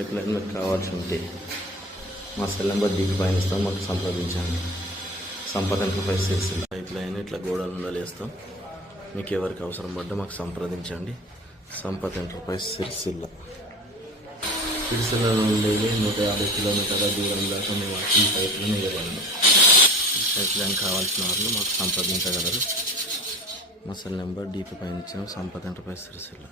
Pipe line మీకు కావాల్సి ఉంటే మా సెల్ నెంబర్ దీనికి పైన ఇస్తాం, మాకు సంప్రదించండి. Sampath enterprise Sircilla. Pipe line ఇట్లా గోడలు ఉండలేస్తాం. మీకు ఎవరికి అవసరం పడ్డా మాకు సంప్రదించండి. సంపత్ ఎంటర్ప్రైజ్ సిరిసిల్ల. సిరిసిల్లలో ఉండేది 150 కిలోమీటర్ల దూరం దాకా మేము ఈ పైప్ లైన్ వేయబడము. ఈ పైప్ లైన్ కావాల్సిన వాళ్ళు మాకు సంప్రదించగలరు. మా సెల్ నెంబర్ డీపీ పైన ఇచ్చిన సంపత్ ఎంటర్ప్రైజ్ సిరిసిల్ల.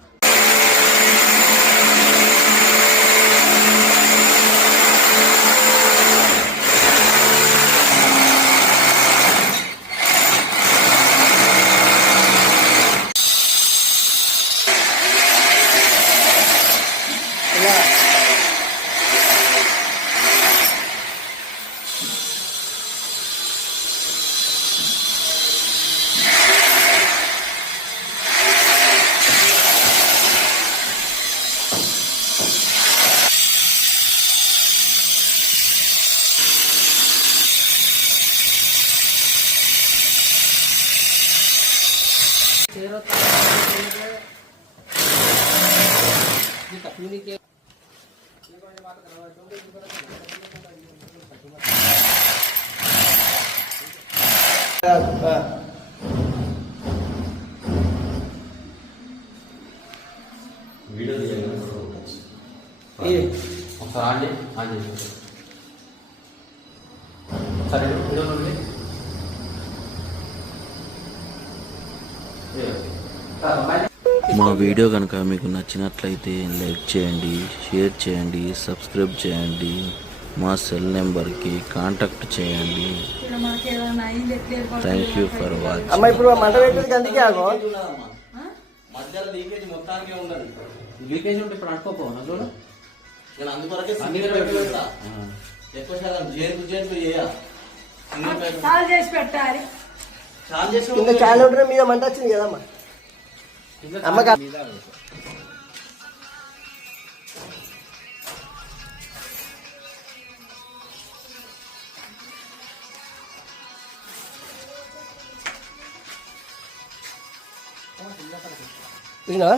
వీడియో ఒకసారి ఆన్ చేసి సరే వీడియో మా వీడియో కనుక మీకు నచ్చినట్లయితే లైక్ చేయండి, షేర్ చేయండి, సబ్స్క్రైబ్ చేయండి. మా సెల్ నెంబర్కి కాంటాక్ట్ చేయండి. Thank you for watching. Leakage ఉంటే ఇప్పుడు అనుకోపోనా చూడు, నేను అందుకొరకే ఎక్కువ శాతం చేసి పెట్టాలి. చాలా ఉంటే మీద మంట వచ్చింది కదమ్మా అమ్మగా. చూసినా